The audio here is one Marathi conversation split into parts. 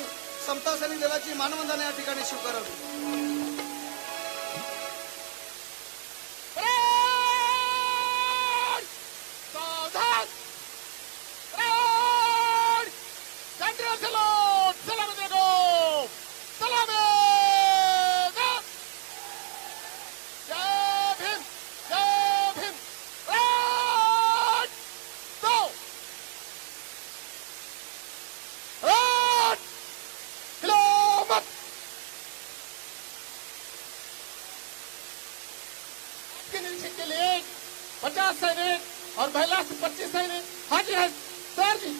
आपण समता सैनिक दलाची मानवंदना या ठिकाणी स्वीकारावी। निरीक्षण के लिए 50 सैनिक और महिला से 25 सैनिक हाजिर है सर जी।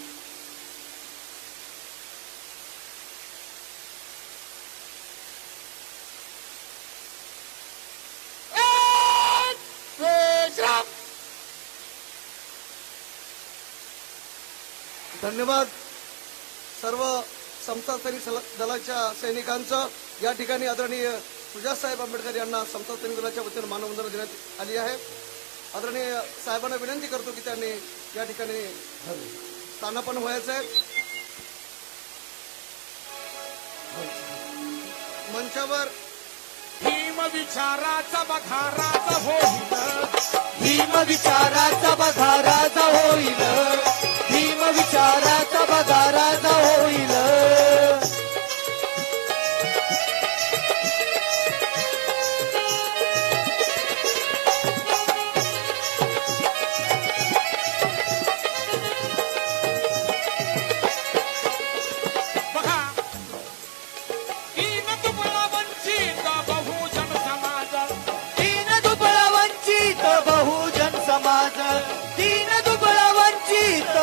धन्यवाद सर्व समता सैनिक दलाच्या सैनिकांचं। या ठिकाणी आदरणीय सुजातसाहेब आंबेडकर यांना समता सैनिक दलाच्या वतीने मानवंदना देण्यात आली आहे। आदरणीय साहेबांना विनंती करतो की त्यांनी या ठिकाणी स्थानापन्न व्हायचं आहे। मंचावर भीम विचाराचा बखाराचा होईल, भीम विचाराचा बखाराचा होईल, भीम विचाराचा बखाराचा होईल।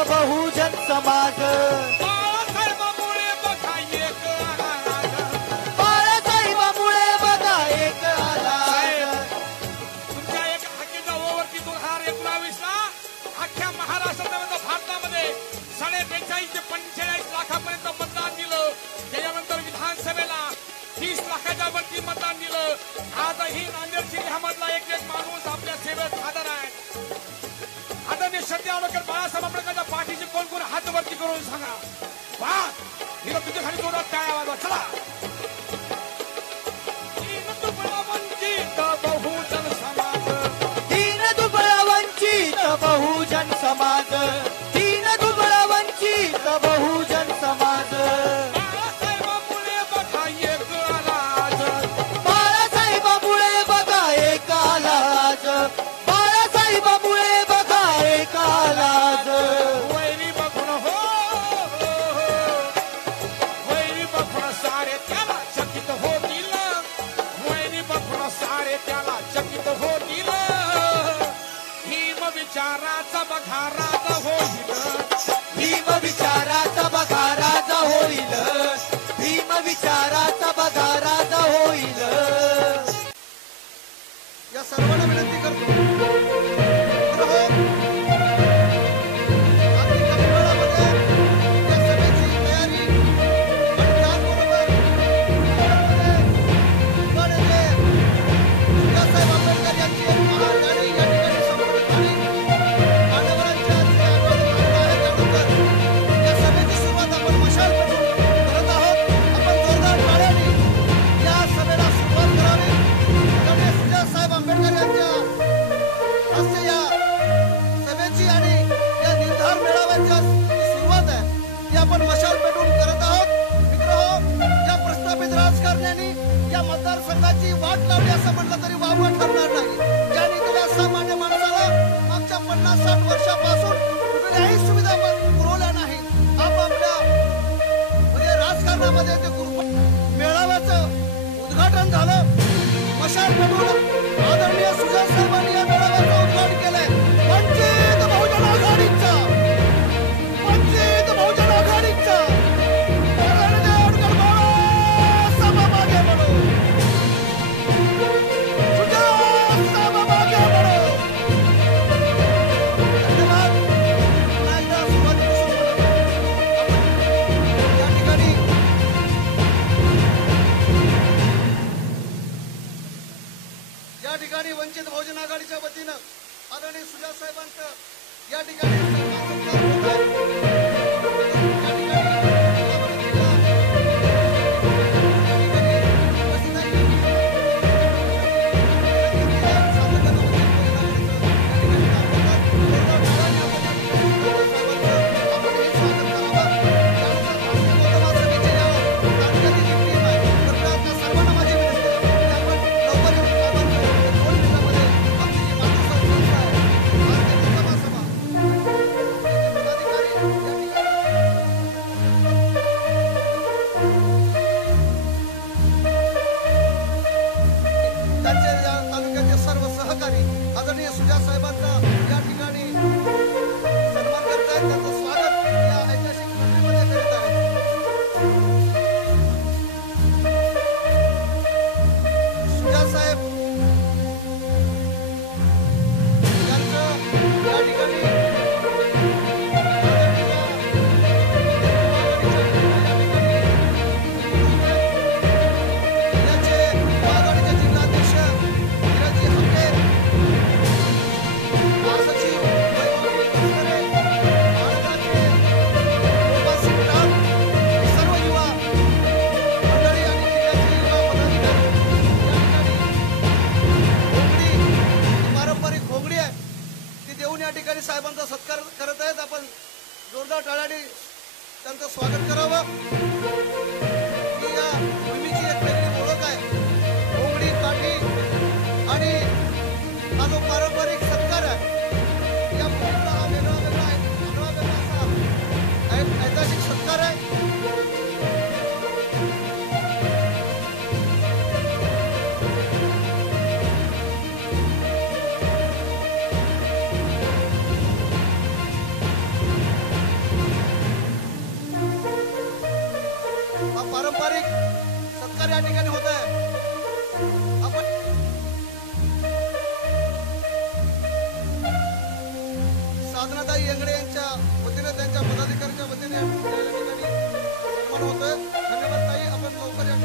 बहुजन समाज बाळासाहेबांमुळे बघा एक आला, बाळासाहेबांमुळे बघा एक आला। तुमच्या एक हाकीच्या ओव्हरची 2019 ला अख्ख्या महाराष्ट्रात भारतामध्ये 42.45 ते 45 लाखापर्यंत मतदान दिलं। त्याच्यानंतर विधानसभेला 30 लाखाच्या वरती मतदान दिलं। आजही नांदेड जिल्ह्यामधला एक माणूस आपल्या सेवेत हजर आहे। आदरणीय श्रद्धावकर बाळासाहेब आंबेडकरच्या पाठीची कोण कोण हात वरती करून सांगा। वा हिला तुझ्या खाली जोरात काय आवाज चला। दीन दुबळा वंचित बहुजन समाज, दीन दुबळा वंचित बहुजन समाज, दीन दुबळा वंचित बहुजन समाज। बाळासाहेबांमुळे बघा एक आलाज, बाळासाहेबांमुळे बघा एक आलाज, बाळासाहेबांमुळे बघा एक आलाज। वैरी बघून हो वैरी बघून सारे त्याला चकित होतील, वैरी बघून सारे त्याला चकित होतील। भीम विचाराचा बखाराचा होईल, भीम विचाराचा बखाराचा होईल, भीम विचाराचा बखाराचा होईल। या सर्वांना विनंती करतो आपण मशाल पेटून करत आहोत। मित्रहो, या प्रस्थापित राजकारण्यांनी या मतदारसंघाची वाट लावली असं म्हटलं तरी वावगं ठरणार नाही। ज्यांनी गेल्या सामान्य माणसाला मागच्या 50-60 वर्षापासून कुठल्याही सुविधा पुरवल्या नाहीत। आपापल्या म्हणजे राजकारणामध्ये ते मेळाव्याचं उद्घाटन झालं। मशाल पेटून आदरणीय सुजात साहेबांनी या मेळाव्याचं उद्घाटन केलंय। वंचित बहुजन आघाडीचा, वंचित बहुजन आघाडीचा मागे म्हणू, सुजात साहेब मागे म्हणू। धन्यवाद। पुन्हा एकदा सुरुवातीपासून या ठिकाणी वंचित बहुजन आघाडीच्या वतीनं आदरणीय सुजात साहेबांचं या ठिकाणी हा पारंपरिक सत्कार या ठिकाणी होत आहे. आपण साधनाताई येंगडे यांच्या वतीने त्यांच्या पदाधिकाऱ्यांच्या वतीने या ठिकाणी सन्मान होतोय. धन्यवाद ताई. आपण लवकर या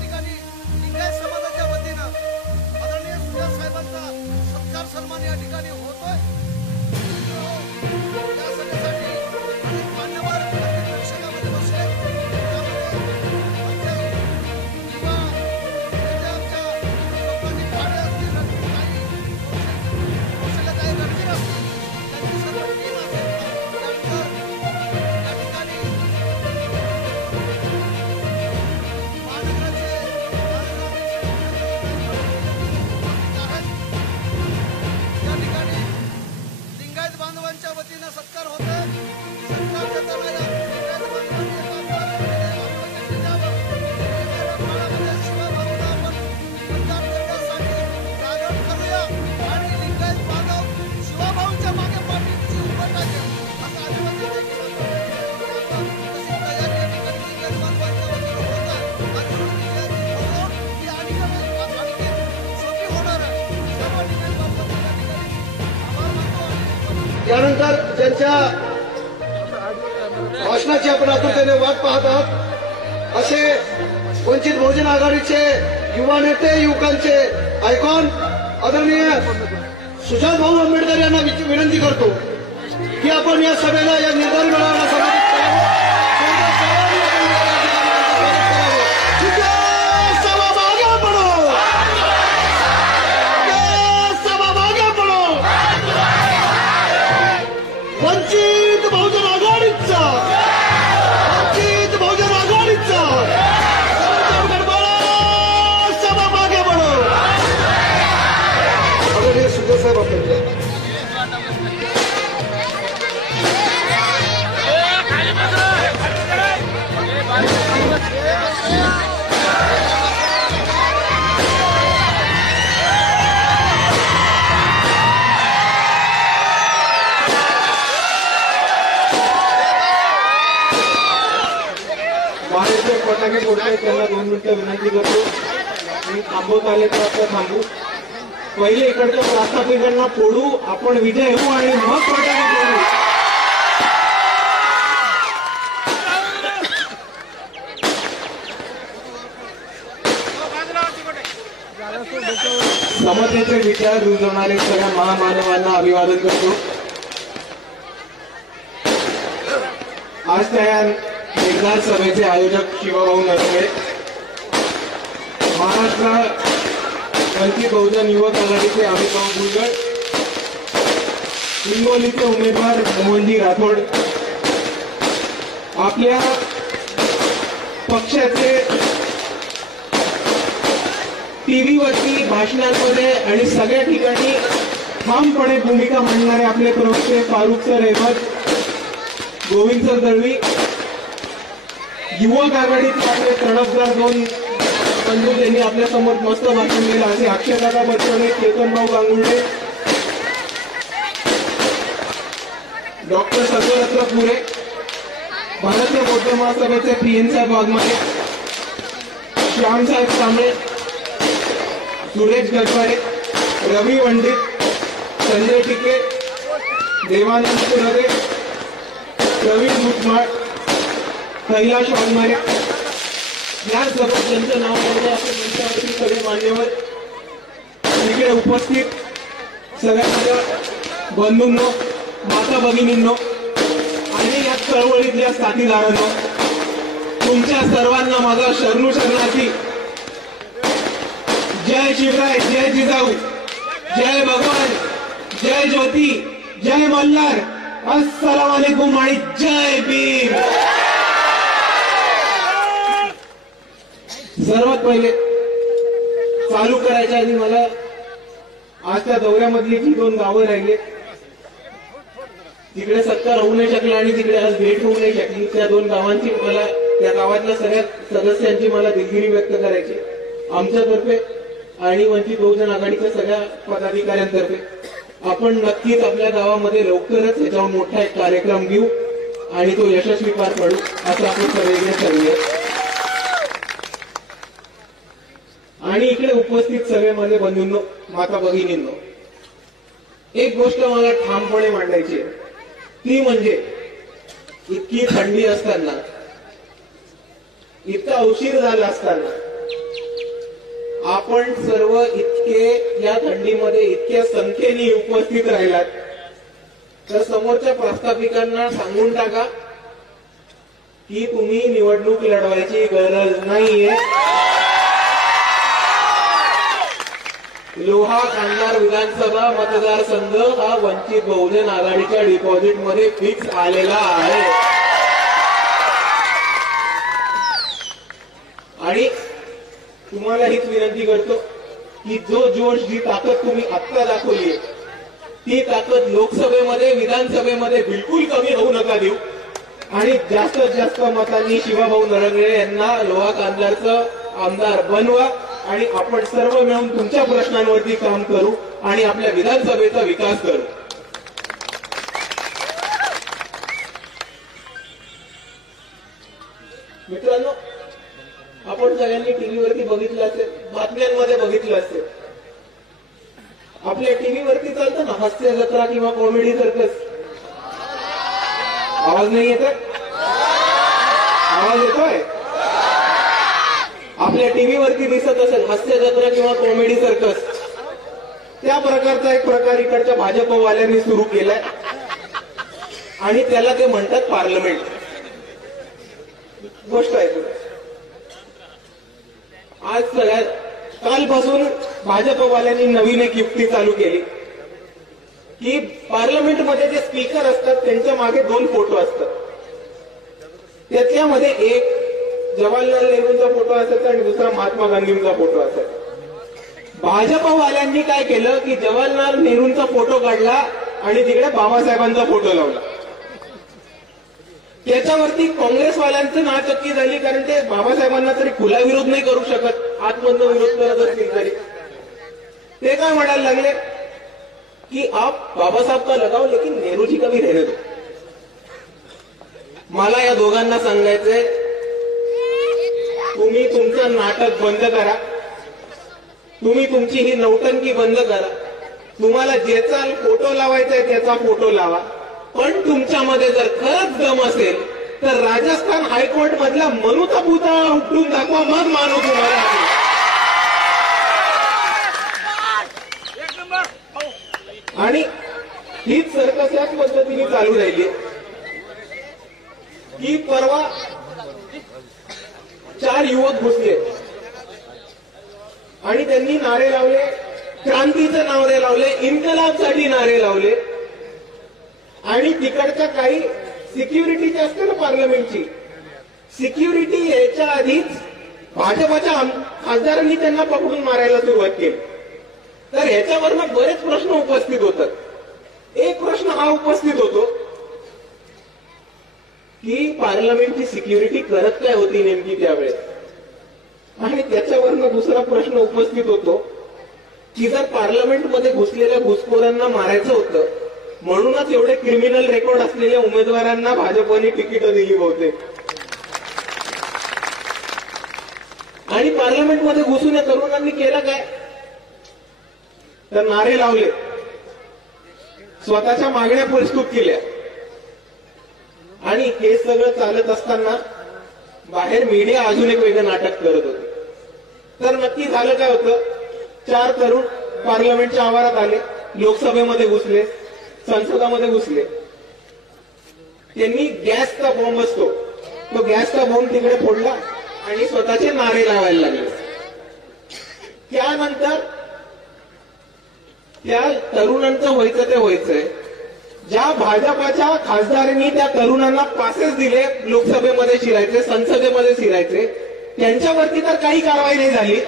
ठिकाणी लिंगायत समाजाच्या वतीनं आदरणीय सुजात साहेबांचा सत्कार सन्मान या ठिकाणी होतोय. त्या सभेसाठी अनेक मान्यवर प्रेक्षकामध्ये बसले. आमच्या युवा आमच्या लोकांनी भाडे असतील, काही रणवीर असतील, त्यांची सर्व टीम असेल. त्यानंतर या ठिकाणी महानगराचे या ठिकाणी लिंगायत बांधवांच्या वतीनं सत्कार होतोय. सत्कार देताना या लिंगायत बांधवांचे शिवभाऊला आपण मतदान करण्यासाठी जागरण करूया आणि लिंगायत बांधव शिवभाऊंच्या मागे पाठीची उभं टाकेल असं आदिवासी तशी तयारी या ठिकाणी लिंगायत बांधवांच्या वतीनं होत आहे. आणि म्हणून ही आणखी सोपी होणार आहे. सर्व लिंगायत बांधवांच्या या ठिकाणी आभार मानतो. त्यानंतर ज्यांच्या भाषणाची आपण आतुरतेने वाट पाहत आहात असे वंचित बहुजन आघाडीचे युवा नेते, युवकांचे आयकॉन आदरणीय सुजात भाऊ आंबेडकर यांना विनंती करतो की आपण या सभेला या निर्धारित वेळाला समाविष्ट करावं. सहभागी पडो, सहभागी पडो. वंचित बहुजन आघाडीचा, वंचित बहुजन आघाडीचा सभा मागे बढो. आदरणीय सुजात साहेब आपल्याकडे महाराष्ट्र फटाके फोडताय त्यांना 2 मिनिटं विनंती करतो. मी थांबवत आले तर आता थांबू. पहिले इकडच्या प्रस्थापिकांना फोडू, आपण विजय होऊ आणि मग फटाके फोडू. समतेचे विचार रुजवणारे सगळ्या महामानवांना अभिवादन करतो. आज त्या निर्धार सभेचे आयोजक शिवभाऊ नरवडे, महाराष्ट्र वंचित बहुजन युवक आघाडीचे अमितभाऊ गुलगड, हिंगोलीचे उमेदवार मोहनजी राठोड, आपल्या पक्षाचे टीव्हीवरती भाषणांमध्ये आणि सगळ्या ठिकाणी ठामपणे भूमिका मांडणारे आपले प्रवक्ते फारुख सर अहमद, गोविंद सर दळवी, युवक आघाडीचे आपले तडफदार 2 बंधू यांनी आपल्या समोर मस्त भाषण दिलं असे अक्षयदादा बचवणे, चेतनभाऊ गांगुर्डे, डॉक्टर सत्यरत्न पुरे, भारतीय बौद्ध महासभेचे PN साहेब वाघमारे, श्यामसाहेब कांबळे, सुरेश गजवारे, रवी वंडित, संजय टिके, देवानंद सुरगे, प्रवीण मुटमाळ, कैलाश वाघमारे, या सोबत ज्यांचं नाव बोललं असं त्यांच्यावरती सगळे मान्यवर तिकडे उपस्थित सगळ्या माझ्या बंधूंनो, माता भगिनींनो आणि या चळवळीतल्या साथीदारांनो, तुमच्या सर्वांना माझा शरणू शरणार्थी जय शिवराय, जय जिजाऊ, जय भगवान, जय ज्योती, जय मल्हार, अस्सलाम वालेकुम आणि जय भीम. सर्वात पहिले चालू करायच्या आधी मला आज त्या दौऱ्यामधली जी 2 गावं राहिले तिकडे सत्कार होऊ नाही शकला आणि तिकडे आज भेट होऊ नाही शकली, त्या 2 गावांची मला, त्या गावातल्या सगळ्या सदस्यांची मला दिलगिरी व्यक्त करायची आमच्यातर्फे आणि वंचित बहुजन आघाडीच्या सगळ्या पदाधिकाऱ्यांतर्फे. आपण नक्कीच आपल्या गावामध्ये लवकरच याच्यावर मोठा एक कार्यक्रम घेऊ आणि तो यशस्वी पार पडू असं आपण सगळीकडे ठरवूया. आणि इकडे उपस्थित सगळे माझे बंधूंनो, माता भगिनींनो, एक गोष्ट मला ठामपणे मांडायची आहे, ती म्हणजे इतकी थंडी असताना, इतका उशीर झाला असताना आपण सर्व इतके या थंडीमध्ये इतक्या संख्येने उपस्थित राहिलात, तर समोरच्या प्रस्थापिकांना सांगून टाका की तुम्ही निवडणूक लढवायची गरज नाहीये. लोहा कांधार विधानसभा मतदारसंघ हा वंचित बहुजन आघाडीच्या डिपॉझिटमध्ये फिक्स आलेला आहे. आणि तुम्हाला हीच विनंती करतो की जो जोश, जी ताकद तुम्ही आत्ता दाखवली, ती ताकद लोकसभेमध्ये, विधानसभेमध्ये बिलकुल कमी होऊ नका देऊ. आणि जास्तीत जास्त मतांनी शिवाभाऊ नरंगळे यांना लोहा कांधारचं आमदार बनवा आणि आपण सर्व मिळून तुमच्या प्रश्नांवरती काम करू आणि आपल्या विधानसभेचा विकास करू. मित्रांनो, आपण सगळ्यांनी टीव्हीवरती बघितलं असेल, बातम्यांमध्ये बघितलं असेल, आपल्या टीव्हीवरती चालतं ना हास्य जत्रा किंवा कॉमेडी सर्कस. आवाज नाही येत? आवाज येतोय? आपल्या टीव्हीवरती दिसत असेल हास्य जत्रा किंवा कॉमेडी सर्कस. त्या प्रकारचा एक प्रकार इकडच्या भाजपवाल्यांनी सुरू केलाय आणि त्याला ते म्हणतात पार्लमेंट. गोष्ट आहे आज सगळ्यात कालपासून भाजपवाल्यांनी नवीन एक युक्ती चालू केली की पार्लमेंटमध्ये जे स्पीकर असतात त्यांच्या मागे 2 फोटो असतात. त्याच्यामध्ये एक जवाहरलाल नेहरूंचा फोटो असायचा आणि दुसरा महात्मा गांधींचा फोटो असायचा. भाजपवाल्यांनी काय केलं की जवाहरलाल नेहरूंचा फोटो काढला आणि तिकडे बाबासाहेबांचा फोटो लावला. त्याच्यावरती काँग्रेसवाल्यांचं नाचक्की झाली, कारण ते बाबासाहेबांना तरी खुला विरोध नाही करू शकत, आतमधनं विरोध करत असतील तरी. ते काय म्हणायला लागले की आप बाबा साहब का लगाओ लेकिन नेहरू जी का भी रहने दो. मला या दोघांना सांगायचंय, तुम्ही तुमचं नाटक बंद करा, तुम्ही तुमची ही नौटंकी बंद करा. तुम्हाला ज्याचा फोटो लावायचा आहे त्याचा फोटो लावा, पण तुमच्यामध्ये जर खरंच दम असेल तर राजस्थान हायकोर्ट मधला मनुचा पुतळा उठून दाखवा, मग मानू तुम्हाला. आणि हीच सर्कस याच पद्धतीने चालू राहिली की परवा 4 युवक घुसले आणि त्यांनी नारे लावले, क्रांतीचे नारे लावले, इन्कलाबसाठी नारे लावले. आणि तिकडच्या काही सिक्युरिटीची असते ना पार्लमेंटची सिक्युरिटी, याच्या आधीच भाजपच्या खासदारांनी त्यांना पकडून मारायला सुरुवात केली. तर ह्याच्यावरनं बरेच प्रश्न उपस्थित होतात. एक प्रश्न हा उपस्थित होतो की पार्लमेंटची सिक्युरिटी करत काय होती नेमकी त्यावेळेस. आणि त्याच्यावरनं दुसरा प्रश्न उपस्थित होतो की जर पार्लमेंटमध्ये घुसलेल्या घुसखोरांना मारायचं होतं, म्हणूनच एवढे क्रिमिनल रेकॉर्ड असलेल्या उमेदवारांना भाजपने तिकीट दिली बहुतेक. आणि पार्लमेंटमध्ये घुसून या तरुणांनी केलं काय, तर नारे लावले, स्वतःच्या मागण्या प्रस्तुत केल्या. आणि हे सगळं चालत असताना बाहेर मीडिया अजून एक वेगळं नाटक करत होते. तर नक्की झालं काय होतं, 4 तरुण पार्लमेंटच्या आवारात आले, लोकसभेमध्ये घुसले, संसदामध्ये घुसले. त्यांनी गॅसचा बॉम्ब असतो, तो गॅसचा बॉम्ब तिकडे फोडला आणि स्वतःचे नारे लावायला लागले. त्यानंतर त्या तरुणांचं व्हायचं ते व्हायचंय. ज्या भाजपाच्या खासदारांनी त्या तरुणांना पासेस दिले लोकसभेमध्ये शिरायचे, संसदेमध्ये शिरायचे, त्यांच्यावरती तर काही कारवाई नाही झाली.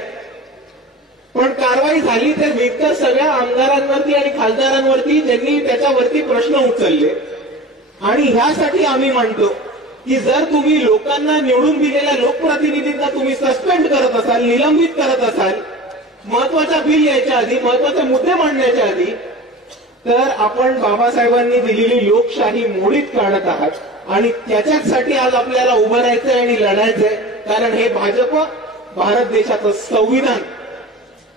पण कारवाई झाली ते इतर सगळ्या आमदारांवरती आणि खासदारांवरती, ज्यांनी त्याच्यावरती प्रश्न उचलले. आणि ह्यासाठी आम्ही मानतो की जर तुम्ही लोकांना निवडून दिलेल्या लोकप्रतिनिधींना तुम्ही सस्पेंड करत असाल, निलंबित करत असाल, महत्वाचा बिल यायच्या आधी, महत्वाचे मुद्दे मांडण्याच्या आधी, तर आपण बाबासाहेबांनी दिलेली लोकशाही मोडीत काढत आहात आणि त्याच्यासाठी आज आपल्याला उभं राहायचंय आणि लढायचंय. कारण हे भाजप भारत देशाचं संविधान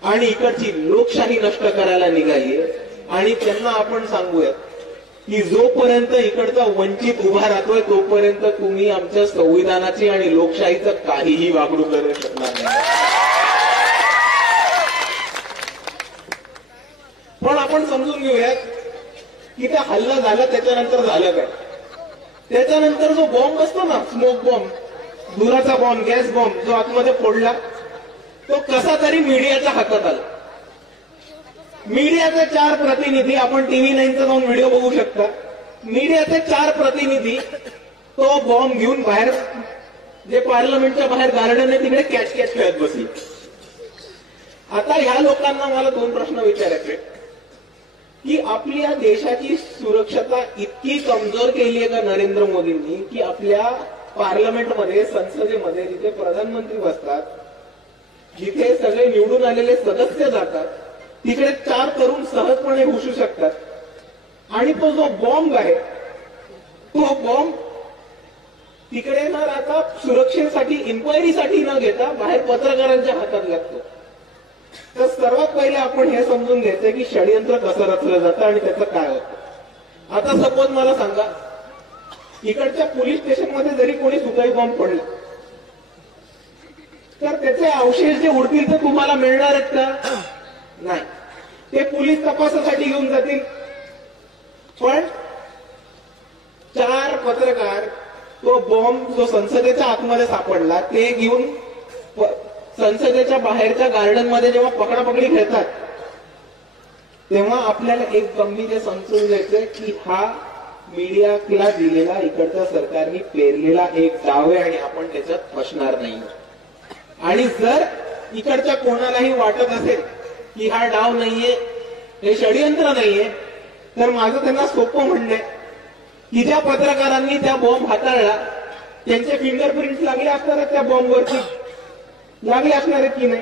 आणि इकडची लोकशाही नष्ट करायला निघालीये. आणि त्यांना आपण सांगूयात की जोपर्यंत इकडचा वंचित उभा राहतोय तोपर्यंत तुम्ही आमच्या संविधानाची आणि लोकशाहीचं काहीही वागणूक करू शकणार नाही. पण आपण समजून घेऊयात की ते हल्ला झाला त्याच्यानंतर झालं काय. त्याच्यानंतर जो बॉम्ब असतो ना, स्मोक बॉम्ब, धुराचा बॉम्ब, गॅस बॉम्ब जो आतमध्ये फोडला, तो कसा तरी मीडियाच्या हातात आला. मीडियाचे 4 प्रतिनिधी, आपण TV 9चा जाऊन व्हिडिओ बघू शकता, मीडियाचे 4 प्रतिनिधी तो बॉम्ब घेऊन बाहेर, जे पार्लमेंटच्या बाहेर गार्डन आहे तिकडे कॅच खेळत बसली. आता ह्या लोकांना मला 2 प्रश्न विचारायचे की आपल्या देशाची सुरक्षता इतकी कमजोर केली आहे का नरेंद्र मोदींनी की आपल्या पार्लमेंटमध्ये, संसदेमध्ये जिथे प्रधानमंत्री बसतात, जिथे सगळे निवडून आलेले सदस्य जातात, तिकडे 4 तरुण सहजपणे घुसू शकतात. आणि तो जो बॉम्ब आहे तो बॉम्ब तिकडे न राहता सुरक्षेसाठी, इन्क्वायरीसाठी न घेता बाहेर पत्रकारांच्या हातात लागतो. तर सर्वात पहिले आपण हे समजून घ्यायचं की षडयंत्र कसं रचलं जातं आणि त्याचं काय होतं. आता सपोज मला सांगा, इकडच्या पोलीस स्टेशनमध्ये जरी कोणी सुताई बॉम्ब पडला तर त्याचे अवशेष जे उडतील ते तुम्हाला मिळणार आहेत का? नाही. ते पोलीस तपासासाठी घेऊन जातील. पण 4 पत्रकार तो बॉम्ब जो संसदेच्या आतमध्ये सापडला ते घेऊन संसदेच्या बाहेरच्या गार्डन मध्ये जेव्हा पकडापकडी खेळतात तेव्हा आपल्याला एक गंभीर समजून घ्यायचंय की हा मीडियाला दिलेला इकडच्या सरकारने पेरलेला एक डाव आहे आणि आपण त्याच्यात फसणार नाही. आणि जर इकडच्या कोणालाही वाटत असेल की हा डाव नाहीये, हे षडयंत्र नाहीये, तर माझं त्यांना सोपं म्हणणं आहे की ज्या पत्रकारांनी त्या बॉम्ब हाताळला त्यांचे फिंगरप्रिंट लागले असणार त्या बॉम्बवरती, लागले असणार आहेत की नाही.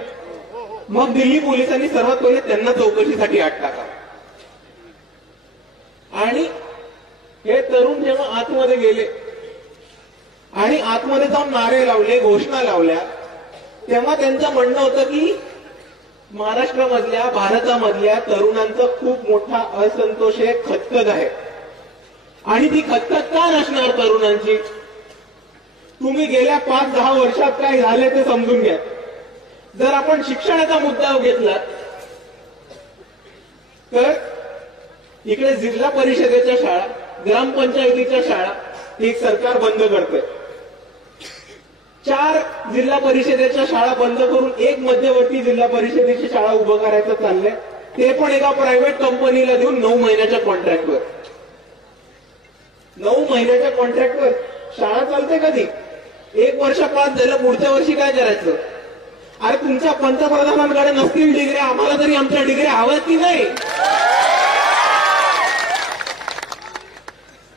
मग दिल्ली पोलिसांनी सर्वात पहिले त्यांना चौकशीसाठी आत टाका. आणि हे तरुण जेव्हा आतमध्ये गेले आणि आतमध्ये जाऊन नारे लावले, घोषणा लावल्या, तेव्हा त्यांचं म्हणणं होतं की महाराष्ट्रामधल्या, भारतामधल्या तरुणांचा खूप मोठा असंतोष आहे, खतखत आहे. आणि ती खतखत का नसणार तरुणांची? तुम्ही गेल्या 5-10 वर्षात काय झाले ते समजून घ्या. जर आपण शिक्षणाचा मुद्दा घेतला तर इकडे जिल्हा परिषदेच्या शाळा, ग्रामपंचायतीच्या शाळा एक सरकार बंद करते. 4 जिल्हा परिषदेच्या शाळा बंद करून एक मध्यवर्ती जिल्हा परिषदेची शाळा उभं करायचं चाललंय. ते पण एका प्रायव्हेट कंपनीला देऊन 9 महिन्याच्या कॉन्ट्रॅक्टवर. 9 महिन्याच्या कॉन्ट्रॅक्टवर शाळा चालते कधी? 1 वर्ष पास झालं, पुढच्या वर्षी काय करायचं? अरे तुमच्या पंतप्रधानांकडे नसतील डिग्र्या, आम्हाला तरी आमच्या डिग्र्या हव्यात की नाही?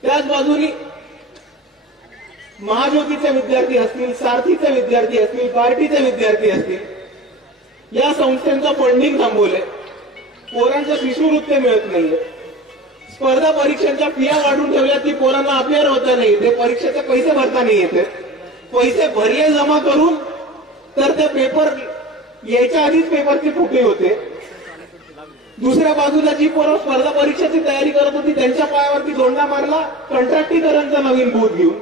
त्याच बाजूनी महाज्योतीचे विद्यार्थी असतील, सारथीचे विद्यार्थी असतील, पार्टीचे विद्यार्थी असतील, या संस्थांचं फंडिंग थांबवलंय. पोरांच्या शिष्यवृत्ती मिळत नाहीये. स्पर्धा परीक्षांच्या फिया वाढून ठेवल्या, ती पोरांना अपेअर होता नाही, ते परीक्षेचे पैसे भरता नाही येते. पैसे भरले जमा करून तर ते पेपर यायच्या आधीच पेपरचे फुटे होते. दुसऱ्या बाजूला जी पोरं स्पर्धा परीक्षेची तयारी करत होती त्यांच्या पायावरती दोंडा मारला कंत्राटीकरांचा नवीन बूथ घेऊन.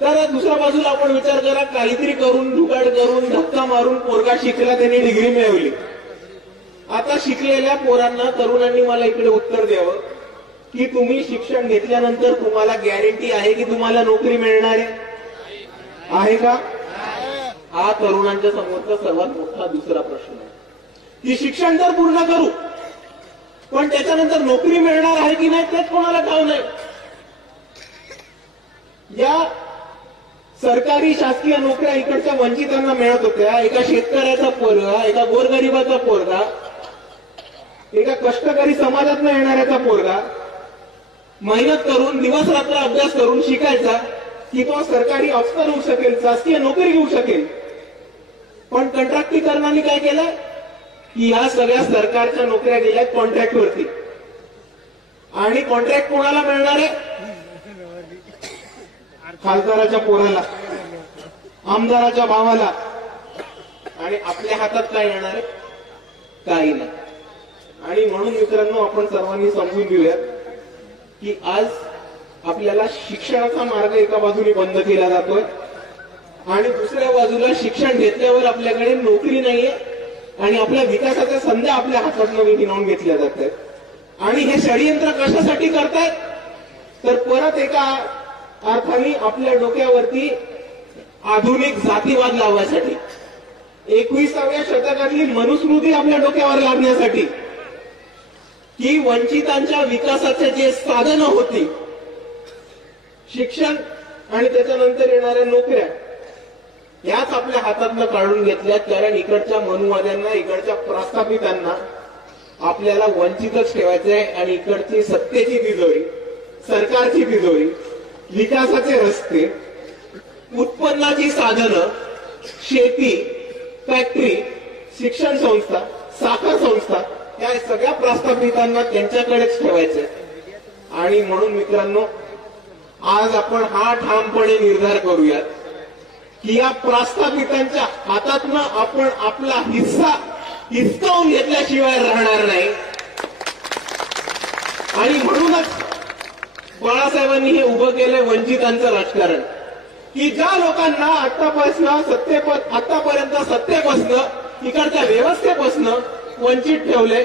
तर दुसऱ्या बाजूला आपण विचार करा, काहीतरी करून, जुगाड करून, धक्का मारून पोरगा शिकला, त्यांनी डिग्री मिळवली. आता शिकलेल्या पोरांना, तरुणांनी मला इकडे उत्तर द्यावं की तुम्ही शिक्षण घेतल्यानंतर तुम्हाला गॅरंटी आहे की तुम्हाला नोकरी मिळणार आहे का? हा तरुणांच्या समोरचा सर्वात मोठा दुसरा प्रश्न आहे की शिक्षण तर पूर्ण करू पण त्याच्यानंतर नोकरी मिळणार आहे की नाही तेच कोणाला ठाऊक नाही. या सरकारी शासकीय नोकऱ्या इकडच्या वंचितांना मिळत होत्या. एका शेतकऱ्याचा पोरगा, एका गोरगरिबाचा पोरगा, एका कष्टकरी समाजातून येणाऱ्याचा पोरगा मेहनत करून, दिवस रात्र अभ्यास करून शिकायचा की तो सरकारी अफसर होऊ शकेल, शासकीय नोकरी घेऊ शकेल. पण कंत्राटीकरणाने काय केलं? की ह्या सगळ्या सरकारच्या नोकऱ्या गेल्यात कॉन्ट्रॅक्टवरती. आणि कॉन्ट्रॅक्ट कोणाला मिळणार आहे? खासदाराच्या पोराला, आमदाराच्या भावाला. आणि आपल्या हातात काय येणार आहे? काही नाही. आणि म्हणून मित्रांनो, आपण सर्वांनी समजून घेऊयात की आज आपल्याला शिक्षणाचा मार्ग एका बाजूने बंद केला जातोय आणि दुसऱ्या बाजूला शिक्षण घेतल्यावर आपल्याकडे नोकरी नाहीये आणि आपल्या विकासाच्या संध्या आपल्या हातातून हिरावून घेतल्या जात आहेत. आणि हे षडयंत्र कशासाठी करतायत? तर परत एका अर्थाने आपल्या डोक्यावरती आधुनिक जातीवाद लावण्यासाठी, 21व्या शतकातली मनुस्मृती आपल्या डोक्यावर लादण्यासाठी, की वंचितांच्या विकासाचे जे साधनं होती, शिक्षण आणि त्याच्यानंतर येणाऱ्या नोकऱ्या, याच आपल्या हातातनं काढून घेतल्यात. कारण इकडच्या मनुवाद्यांना, इकडच्या प्रस्थापितांना आपल्याला वंचितच ठेवायचंय आणि इकडची सत्तेची तिजोरी, सरकारची तिजोरी, विकासाचे रस्ते, उत्पन्नाची साधनं, शेती, फॅक्टरी, शिक्षण संस्था, साखर संस्था, या सगळ्या प्रस्थापितांना त्यांच्याकडेच ठेवायचंय. आणि म्हणून मित्रांनो, आज आपण हा ठामपणे निर्धार करूयात की या प्रस्थापितांच्या हातातनं आपण आपला हिस्सा हिसकावून घेतल्याशिवाय राहणार नाही. आणि म्हणूनच बाळासाहेबांनी हे उभं केलंय वंचितांचं राजकारण, की ज्या लोकांना आतापर्यंत सत्तेपासनं, इकडच्या व्यवस्थेपासनं वंचित ठेवले,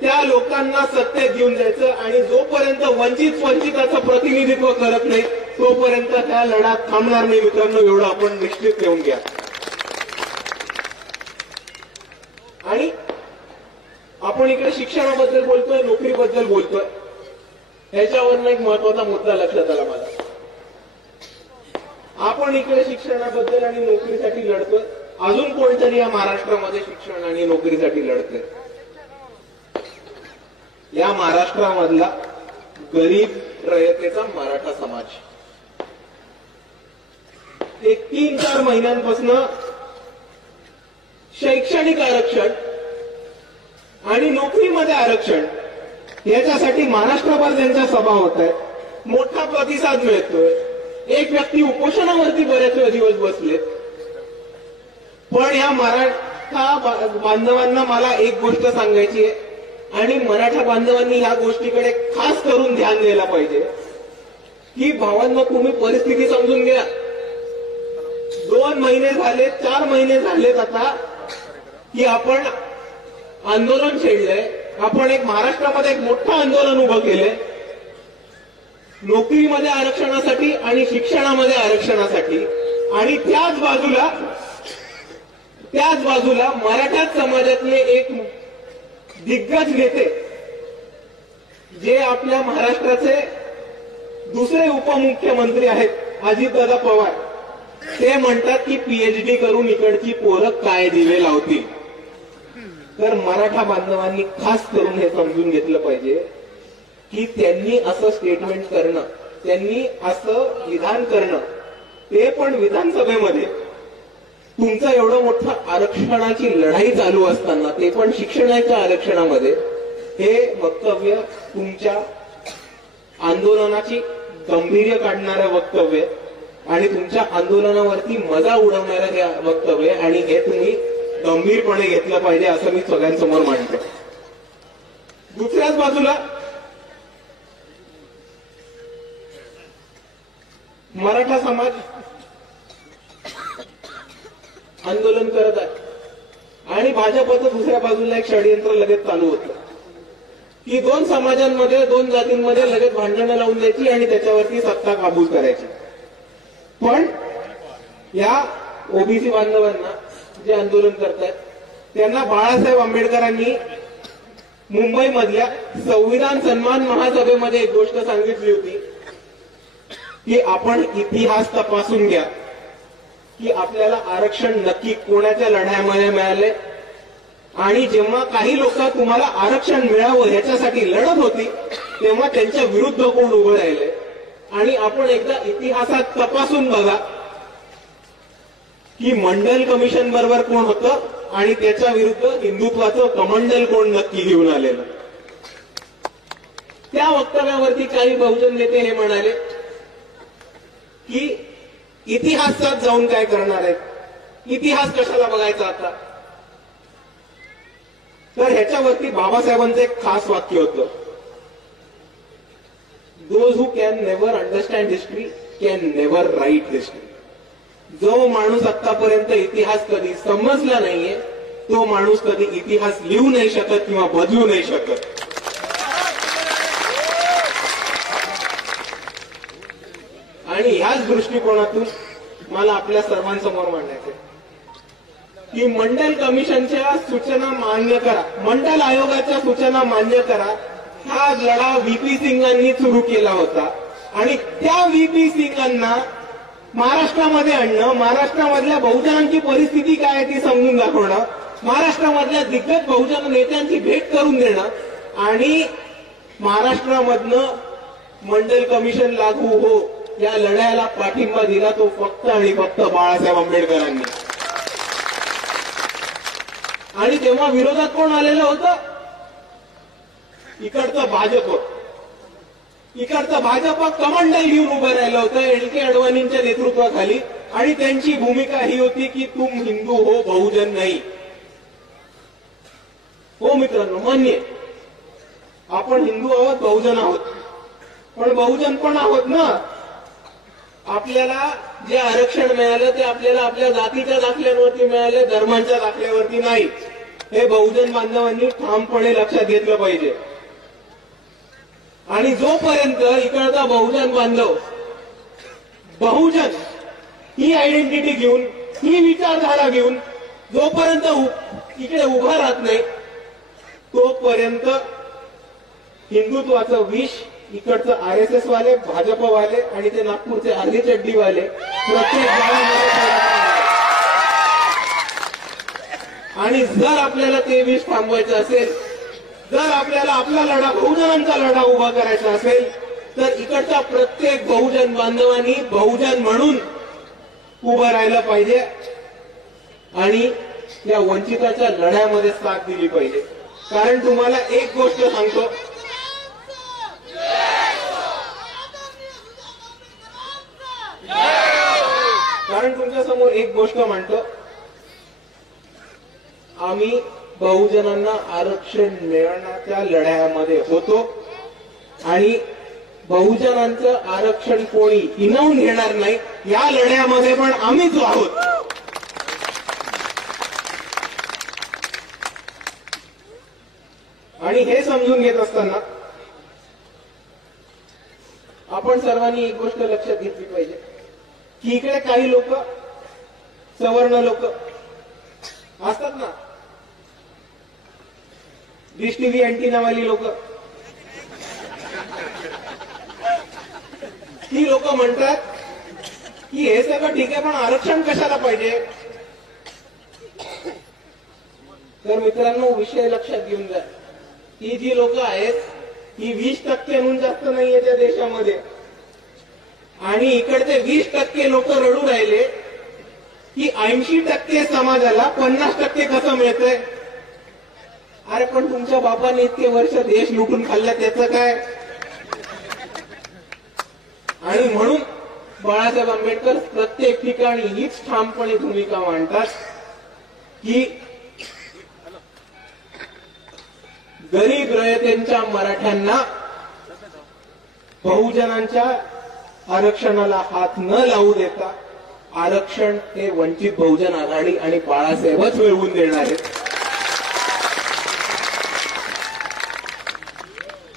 त्या लोकांना सत्तेत घेऊन जायचं. आणि जोपर्यंत वंचिताचं प्रतिनिधित्व करत नाही तोपर्यंत त्या लढा थांबणार नाही मित्रांनो, एवढं आपण निश्चित ठेवून घ्या. आणि आपण इकडे शिक्षणाबद्दल बोलतोय, नोकरीबद्दल बोलतोय, ह्याच्यावरनं एक महत्वाचा मुद्दा लक्षात आला मला. आपण इकडे शिक्षणाबद्दल आणि नोकरीसाठी लढतोय, अजून कोणतरी या महाराष्ट्रामध्ये शिक्षण आणि नोकरीसाठी लढतोय. या महाराष्ट्रामधला गरीब रयतेचा मराठा समाज एक 3-4 महिन्यांपासून शैक्षणिक आरक्षण आणि नोकरीमध्ये आरक्षण याच्यासाठी महाराष्ट्रभर त्यांच्या सभा होत आहेत, मोठा प्रतिसाद मिळतोय. एक व्यक्ती उपोषणावरती बरेच दिवस बसले. पण या मराठा बांधवांना मला एक गोष्ट सांगायची आहे आणि मराठा बांधवांनी या गोष्टीकडे खास करून ध्यान द्यायला पाहिजे की भावांनो, तुम्ही परिस्थिती समजून घ्या. 2 महिने झाले, 4 महिने झालेत आता की आपण आंदोलन छेडलंय. आपण एक महाराष्ट्रामध्ये एक मोठं आंदोलन उभं केलंय नोकरीमध्ये आरक्षणासाठी आणि शिक्षणामध्ये आरक्षणासाठी. आणि त्याच बाजूला मराठा समाजातले एक दिग्गज नेते, जे आपल्या महाराष्ट्राचे दुसरे उपमुख्यमंत्री आहेत, अजितदादा पवार, ते म्हणतात की PhD करून इकडची पोरं काय दिवे लावतील. तर मराठा बांधवांनी खास करून हे समजून घेतलं पाहिजे की त्यांनी असं स्टेटमेंट करणं, त्यांनी असं विधान करणं, ते पण विधानसभेमध्ये तुमचं एवढं मोठं आरक्षणाची लढाई चालू असताना, ते पण शिक्षणाच्या आरक्षणामध्ये, हे वक्तव्य तुमच्या आंदोलनाची गांभीर्य काढणारं वक्तव्य आणि तुमच्या आंदोलनावरती मजा उडवणारं हे वक्तव्य, आणि हे तुम्ही गंभीरपणे घेतलं पाहिजे असं मी सगळ्यांसमोर मांडतो. दुसऱ्याच बाजूला मराठा समाज आंदोलन करत आहे आणि भाजपचं दुसऱ्या बाजूला एक षडयंत्र लगेच चालू होतं की 2 समाजांमध्ये, 2 जातींमध्ये लगेच भांडणं लावून द्यायची आणि त्याच्यावरती सत्ता काबूज करायची. पण या ओबीसी बांधवांना जे आंदोलन करतायत त्यांना बाळासाहेब आंबेडकरांनी मुंबईमधल्या संविधान सन्मान महासभेमध्ये एक गोष्ट सांगितली होती की आपण इतिहास तपासून घ्या की आपल्याला आरक्षण नक्की कोणाच्या लढ्यामध्ये मिळाले. आणि जेव्हा काही लोक तुम्हाला आरक्षण मिळावं ह्याच्यासाठी लढत होती तेव्हा त्यांच्या विरुद्ध कोण उभं राहिले. आणि आपण एकदा इतिहासात तपासून बघा की मंडल कमिशन बरोबर कोण होतं आणि त्याच्या विरुद्ध हिंदुत्वाचं कमंडल कोण नक्की घेऊन आलेलं. त्या वक्तव्यावरती काही बहुजन नेते हे म्हणाले की इतिहासात जाऊन काय करणार आहेत, इतिहास कशाला बघायचा आता. तर ह्याच्यावरती बाबासाहेबांचं एक खास वाक्य होतं, those who can never understand history can never write history. जो माणूस आतापर्यंत इतिहास कधी समजला नाहीये तो माणूस कधी इतिहास लिहू नाही शकत किंवा बदलू नाही शकत. आणि ह्याच दृष्टिकोनातून मला आपल्या सर्वांसमोर मांडायचे की मंडल कमिशनच्या सूचना मान्य करा, मंडल आयोगाच्या सूचना मान्य करा. हा लढा व्हीपी सिंगांनी सुरू केला होता आणि त्या व्हीपी सिंगांना महाराष्ट्रामध्ये आणणं, महाराष्ट्रामधल्या बहुजनांची परिस्थिती काय आहे ती समजून दाखवणं, महाराष्ट्रामधल्या दिग्गज बहुजन नेत्यांची भेट करून देणं आणि महाराष्ट्रामधनं मंडल कमिशन लागू हो या लढ्याला पाठिंबा दिला तो फक्त आणि फक्त बाळासाहेब आंबेडकरांनी. आणि तेव्हा विरोधात कोण आलेलं होतं, इकडचं भाजप कमंडल घेऊन उभं राहिलं होतं एल.के. अडवाणींच्या नेतृत्वाखाली. आणि त्यांची भूमिका ही होती की तुम हिंदू हो, बहुजन नाही. हो मित्रांनो, मान्य आपण हिंदू आहोत, बहुजन आहोत, पण बहुजन पण आहोत ना. आपल्याला जे आरक्षण मिळालं ते आपल्याला आपल्या जातीच्या दाखल्यांवरती मिळाले, धर्मांच्या दाखल्यावरती नाही. हे बहुजन बांधवांनी ठामपणे लक्षात घेतलं पाहिजे. आणि जोपर्यंत इकडचा बहुजन बांधव बहुजन ही आयडेंटिटी घेऊन, ही विचारधारा घेऊन जोपर्यंत इकडे उभा राहत नाही तोपर्यंत हिंदुत्वाचं विष इकडचं आरएसएस वाले, भाजपवाले आणि ते नागपूरचे आर्धी चड्डीवाले प्रत्येक गावामध्ये. आणि जर आपल्याला ते विष थांबवायचं असेल, जर आपल्याला आपला लढा, बहुजनांचा लढा उभा करायचा असेल तर इकडच्या प्रत्येक बहुजन बांधवांनी बहुजन म्हणून उभं राहिलं पाहिजे आणि या वंचिताच्या लढ्यामध्ये साथ दिली पाहिजे. कारण तुम्हाला एक गोष्ट सांगतो, कारण तुमच्या समोर एक गोष्ट मांडतो, आम्ही बहुजनांना आरक्षण मिळवण्याच्या लढ्यामध्ये होतो आणि बहुजनांचं आरक्षण कोणी हिनवून घेणार नाही या लढ्यामध्ये पण आम्हीच आहोत. आणि हे समजून घेत असताना आपण सर्वांनी एक गोष्ट लक्षात घेतली पाहिजे की इकडे काही लोक, सवर्ण लोक असतात ना, डिश टीव्ही अँटिनावाली लोक, ती लोक म्हणतात की हे सगळं ठीक आहे पण आरक्षण कशाला पाहिजे. तर मित्रांनो, विषय लक्षात घेऊन जा, ही जी लोक आहेत ही 20% जास्त नाहीये त्या देशामध्ये. आणि इकडचे 20% लोक रडू राहिले की 80% समाजाला 50% कसं मिळतंय. अरे पण तुमच्या बापाने इतके वर्ष देश लुटून खाल्ला त्याचं काय. आणि म्हणून बाळासाहेब आंबेडकर प्रत्येक ठिकाणी हीच ठामपणे भूमिका मांडतात की गरीब रयतेंच्या मराठ्यांना बहुजनांच्या आरक्षणाला हात न लावू देता आरक्षण हे वंचित बहुजन आघाडी आणि बाळासाहेबच मिळवून देणार आहेत.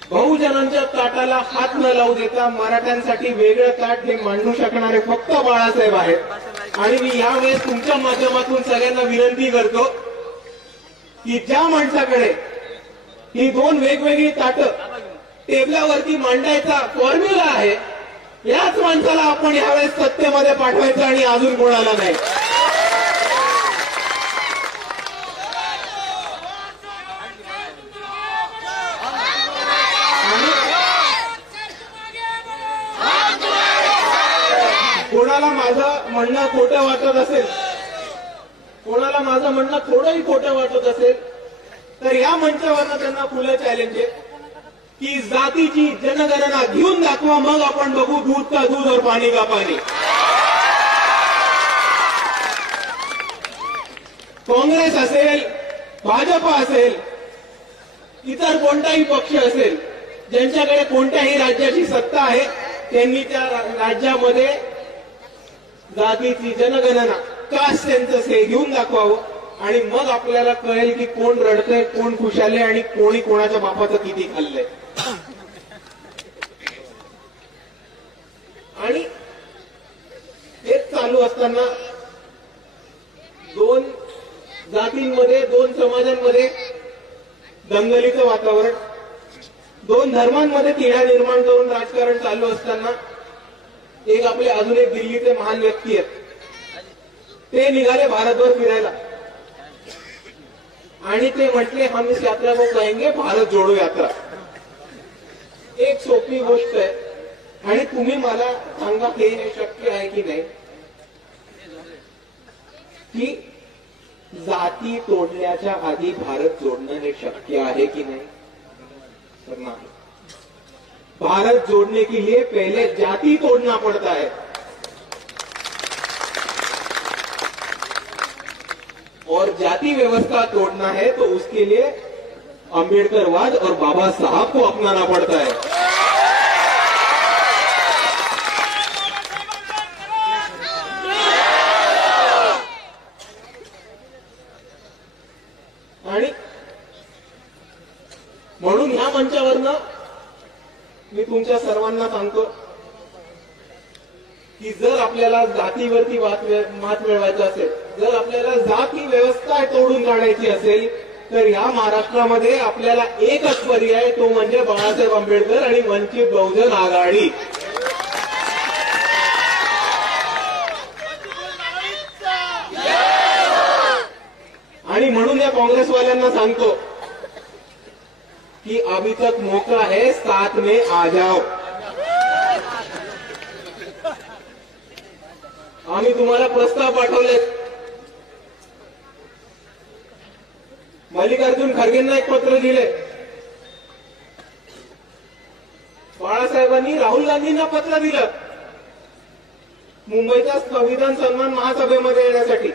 बहुजनांच्या ताटाला हात न लावू देता मराठ्यांसाठी वेगळं ताट हे मांडू शकणारे फक्त बाळासाहेब आहेत. आणि मी यावेळेस तुमच्या माध्यमातून सगळ्यांना विनंती करतो की ज्या माणसाकडे ही दोन वेगवेगळी ताटं टेबलावरती मांडायचा फॉर्म्युला आहे, याच माणसाला आपण यावेळेस सत्तेमध्ये पाठवायचं आणि अजून कोणाला नाही. कोणाला माझं म्हणणं खोटं वाटत असेल कोणाला माझं म्हणणं थोडंही खोटं वाटत असेल तर या मंचावरनं त्यांना खुलं चॅलेंज आहे की जातीची जनगणना घेऊन दाखवा, मग आपण बघू दूध का दूध और पाणी का पाणी. काँग्रेस असेल, भाजपा असेल, इतर कोणताही पक्ष असेल, ज्यांच्याकडे कोणत्याही राज्याची सत्ता आहे, त्यांनी त्या राज्यामध्ये जातीची जनगणना कास्ट सेन्सस हे घेऊन दाखवावं आणि मग आपल्याला कळेल की कोण रडतंय, कोण खुशालय आणि कोणी कोणाच्या बापाचं किती खाल्लंय. आणि हेच चालू असताना दोन जातींमध्ये, दोन समाजांमध्ये दंगलीचं वातावरण, दोन धर्मांमध्ये तिढा निर्माण करून राजकारण चालू असताना एक आपले अजून एक दिल्लीचे महान व्यक्ती आहेत, ते निघाले भारतभर फिरायला आणि ते म्हटले हम इस यात्रा को कहेंगे भारत जोडो यात्रा. एक सोपी गोष्ट आहे आणि तुम्ही मला सांगा हे शक्य आहे की नाही की जाती तोडण्याच्या आधी भारत जोडणं हे शक्य आहे की नाही? तर नाही. भारत जोड़ने के लिए पहले जाति तोड़ना पड़ता है और जाति व्यवस्था तोड़ना है तो उसके लिए अंबेडकरवाद और बाबा साहब को अपनाना पड़ता है. आणि म्हणून ह्या मंचावरनं मी तुमच्या सर्वांना सांगतो की जर आपल्याला जातीवरती मात मिळवायचं असेल, जर आपल्याला जाती व्यवस्था तोडून काढायची असेल तर या महाराष्ट्रामध्ये आपल्याला एकच पर्याय, तो म्हणजे बाळासाहेब आंबेडकर आणि वंचित बहुजन आघाडी. आणि म्हणून या काँग्रेसवाल्यांना सांगतो कि अभी तक मौका है, साथ में आ जाओ. आम्ही तुम्हाला प्रस्ताव पाठवले. मल्लिकार्जुन खरगेंना एक पत्र दिले, बाळासाहेबांनी राहुल गांधींना पत्र दिलं मुंबईच्या संविधान सन्मान महासभेमध्ये येण्यासाठी.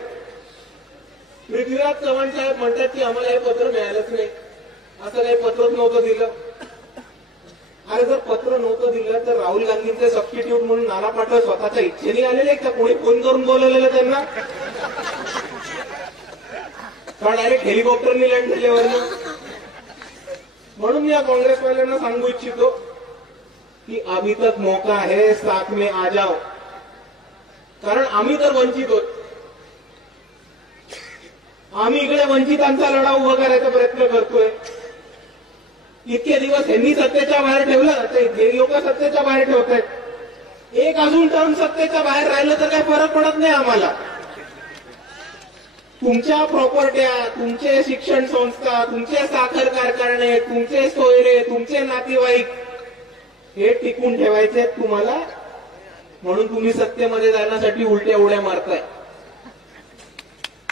पृथ्वीराज चव्हाण साहेब म्हणतात की आम्हाला हे पत्र मिळालंच नाही, असं काही पत्रच नव्हतं दिलं. अरे जर पत्र नव्हतं दिलं तर राहुल गांधींचे सबस्टिट्यूट म्हणून नाना पाटोळे स्वतःच्या इच्छेने आलेले का कोणी फोन करून बोलवलेलं त्यांना? का डायरेक्ट हेलिकॉप्टरनी लँड झाल्यावर? म्हणून या काँग्रेसवाल्यांना सांगू इच्छितो की अभी तक मौका है, साथ में आ जाओ. कारण आम्ही तर वंचित होत. आम्ही इकडे वंचितांचा लढा उभा करायचा प्रयत्न करतोय. इतके दिवस ह्यांनी सत्तेच्या बाहेर ठेवलं, ते लोक सत्तेच्या बाहेर ठेवत आहेत. एक अजून टर्म सत्तेच्या बाहेर राहिलं तर काही फरक पडत नाही आम्हाला. तुमच्या प्रॉपर्ट्या, तुमचे शिक्षण संस्था, तुमचे साखर कारखाने, तुमचे सोयरे, तुमचे नातेवाईक हे टिकून ठेवायचे तुम्हाला. म्हणून तुम्ही सत्तेमध्ये जाण्यासाठी उलट्या उड्या मारताय.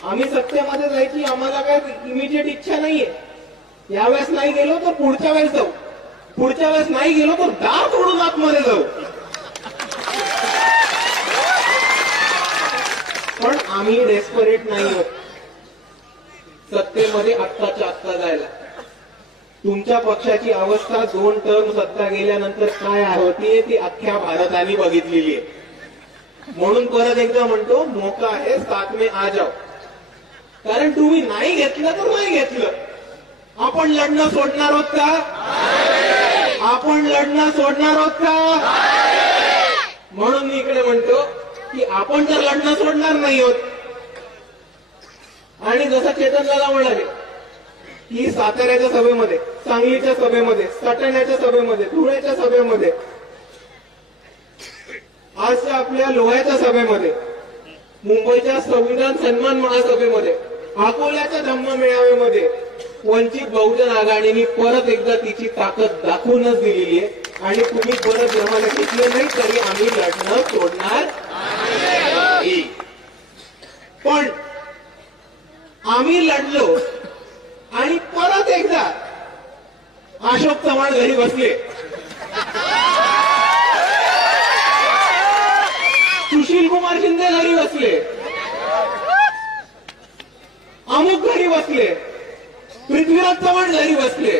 आम्ही सत्तेमध्ये जायची आम्हाला काय इमिजिएट इच्छा नाहीये. यावेळेस नाही गेलो तर पुढच्या वेळेस जाऊ, पुढच्या वेळेस नाही गेलो तर दार तोडून आतमध्ये जाऊ. पण आम्ही डेस्परेट नाही आहोत सत्तेमध्ये आत्ताच्या आत्ता जायला. तुमच्या पक्षाची अवस्था 2 टर्म सत्ता गेल्यानंतर काय होती ती अख्ख्या भारताने बघितलेली आहे. म्हणून परत एकदा म्हणतो, मौका आहे, साथ में आ जाओ. कारण तुम्ही नाही घेतलं तर नाही घेतलं, आपण लढणं सोडणार आहोत का? आपण लढणं सोडणार आहोत का? म्हणून मी इकडे म्हणतो की आपण तर लढणं सोडणार नाही आहोत. आणि जसं चेतन दादा म्हणाले की साताऱ्याच्या सभेमध्ये, सांगलीच्या सभेमध्ये, सटाण्याच्या सभेमध्ये, धुळ्याच्या सभेमध्ये, आजच्या आपल्या लोह्याच्या सभेमध्ये, मुंबईच्या संविधान सन्मान महासभेमध्ये, अकोल्याच्या धम्म मेळाव्यामध्ये वंचित बहुजन आघाडीने परत एकदा तिची ताकद दाखवूनच दिलेली आहे. आणि तुम्ही परत आम्हाला घेतलं नाही तरी आम्ही लढणं सोडणार नाही. पण आम्ही लढलो आणि परत एकदा अशोक चव्हाण घरी बसले, सुशील कुमार शिंदे घरी बसले, अमुक घरी बसले, पृथ्वीराज चव्हाण घरी बसले,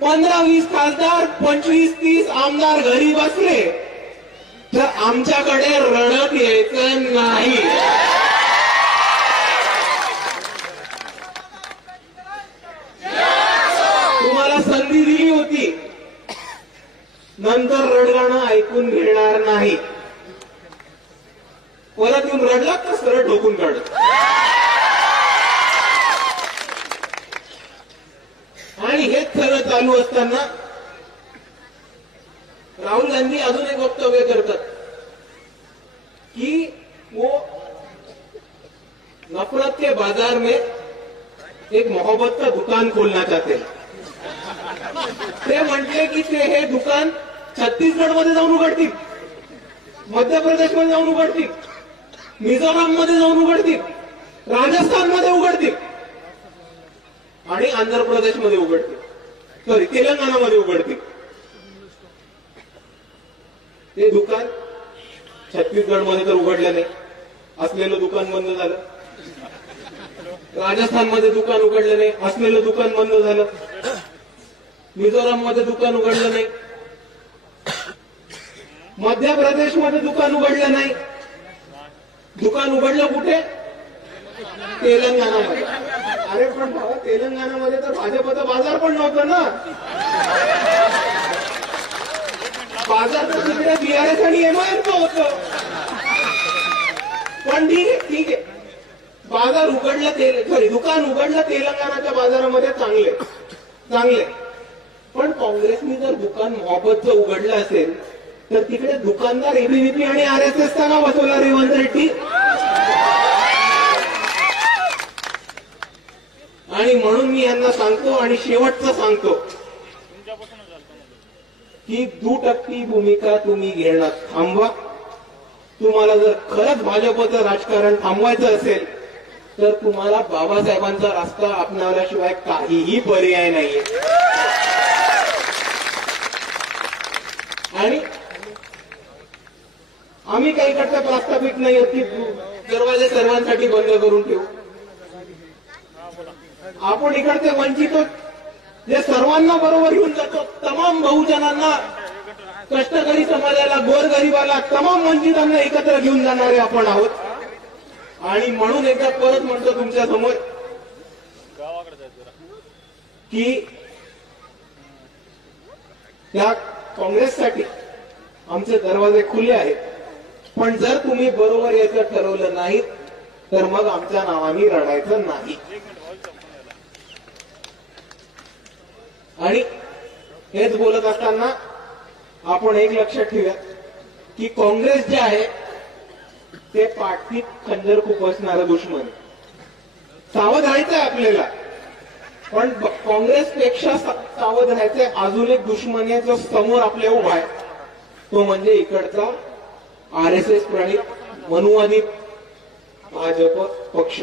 15-20 खासदार 25-30 आमदार घरी बसले, तर आमच्याकडे रडत यायचं नाही. तुम्हाला संधी दिली होती, नंतर रडगाणं ऐकून घेणार नाही. परत येऊन रडलात तर सरळ ढोकून काढ. आणि हेच सगळं चालू असताना राहुल गांधी अजून एक वक्तव्य करतात की वो नफरत के बाजार में एक मोहब्बत का दुकान खोलना चाहते. ते म्हटले की ते हे दुकान छत्तीसगडमध्ये जाऊन उघडतील, मध्य प्रदेशमध्ये जाऊन उघडतील, मिझोराममध्ये जाऊन उघडतील, राजस्थानमध्ये उघडतील आणि आंध्र प्रदेशमध्ये उघडतील, सॉरी तेलंगणामध्ये उघडतील. ते दुकान छत्तीसगडमध्ये तर उघडलं नाही, असलेलं दुकान बंद झालं. राजस्थानमध्ये दुकान उघडलं नाही, असलेलं दुकान बंद झालं. मिझोराममध्ये दुकान उघडलं नाही, मध्य प्रदेशमध्ये दुकान उघडलं नाही. दुकान उघडलं कुठे? तेलंगणामध्ये. अरे पण भावा, तेलंगणामध्ये तर भाजपचा बाजार पण नव्हता ना. बाजार तर तिकडे बीआरएस आणि एमआयएमचं होतं. पण ठीक आहे, बाजार उघडला, सॉरी दुकान उघडलं तेलंगणाच्या बाजारामध्ये, चांगले. पण काँग्रेसने जर दुकान मोहब्बतचं उघडलं असेल तर तिकडे दुकानदार एबीव्हीपी आणि आरएसएसचा का बसवला रेवंत रेड्डी? आणि म्हणून मी यांना सांगतो आणि शेवटचं सांगतो की दुटप्पी भूमिका तुम्ही घेणं थांबवा. तुम्हाला जर खरंच भाजपचं राजकारण थांबवायचं असेल तर तुम्हाला बाबासाहेबांचा रस्ता अपनावल्याशिवाय काहीही पर्याय नाहीये. आणि आम्ही काही करता प्रस्थापित नाही होत की दरवाजे सर्वांसाठी बंद करून ठेवू. आपण इकडचे वंचित जे सर्वांना बरोबर घेऊन जातो, तमाम बहुजनांना, कष्टकरी समाजाला, गोरगरिबाला, तमाम वंचितांना एकत्र घेऊन जाणारे आपण आहोत. आणि म्हणून एकदा परत म्हणतो तुमच्या समोर की त्या काँग्रेससाठी आमचे दरवाजे खुले आहेत. पण जर तुम्ही बरोबर याचं ठरवलं नाही तर मग आमच्या नावाने रडायचं नाही. आणि हेच बोलत असताना आपण एक लक्षात ठेवूया की काँग्रेस जे आहे ते पाठीत खंजर खुपसणारं दुश्मन. सावध राहायचंय आपल्याला, पण काँग्रेसपेक्षा सावध राहायचंय अजून एक दुश्मन आहे जो समोर आपल्या उभा आहे, तो म्हणजे इकडचा आरएसएस प्रणित मनुवादी भाजप पक्ष.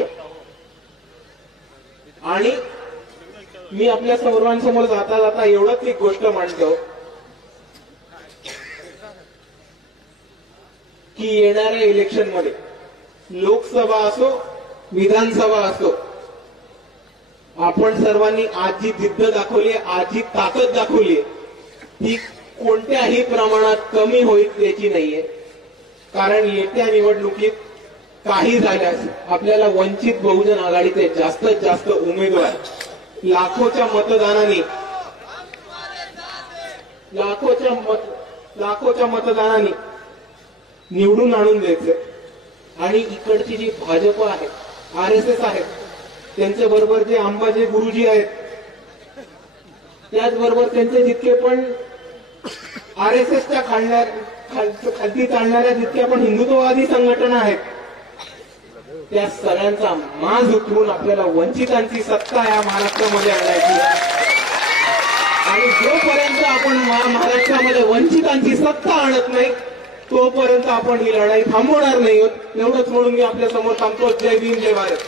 आणि मी आपल्या सर्वांसमोर जाता जाता एवढंच एक गोष्ट मांडतो की येणाऱ्या इलेक्शनमध्ये लोकसभा असो, विधानसभा असो, आपण सर्वांनी आज जी जिद्द दाखवली, आज जी ताकद दाखवली, ती कोणत्याही प्रमाणात कमी होईल त्याची नाहीये. कारण येत्या निवडणुकीत काही झाल्यास आपल्याला वंचित बहुजन आघाडीचे जास्तीत जास्त उमेदवार लाखोच्या मतदानाने निवडून आणून द्यायचे. आणि इकडची जी भाजप आहे, आरएसएस आहेत, त्यांच्या बरोबर जे अंबाजे गुरुजी आहेत, त्याचबरोबर त्यांचे जितके पण आरएसएसच्या खालती चालणाऱ्या जितक्या पण हिंदुत्ववादी संघटना आहेत, त्या सगळ्यांचा माज उठवून आपल्याला वंचितांची सत्ता या महाराष्ट्रामध्ये आणायची. आणि जोपर्यंत आपण महाराष्ट्रामध्ये वंचितांची सत्ता आणत नाही तोपर्यंत आपण ही लढाई थांबवणार नाही. एवढंच म्हणून मी आपल्या समोर थांबतो. जय भीम, जय भारत.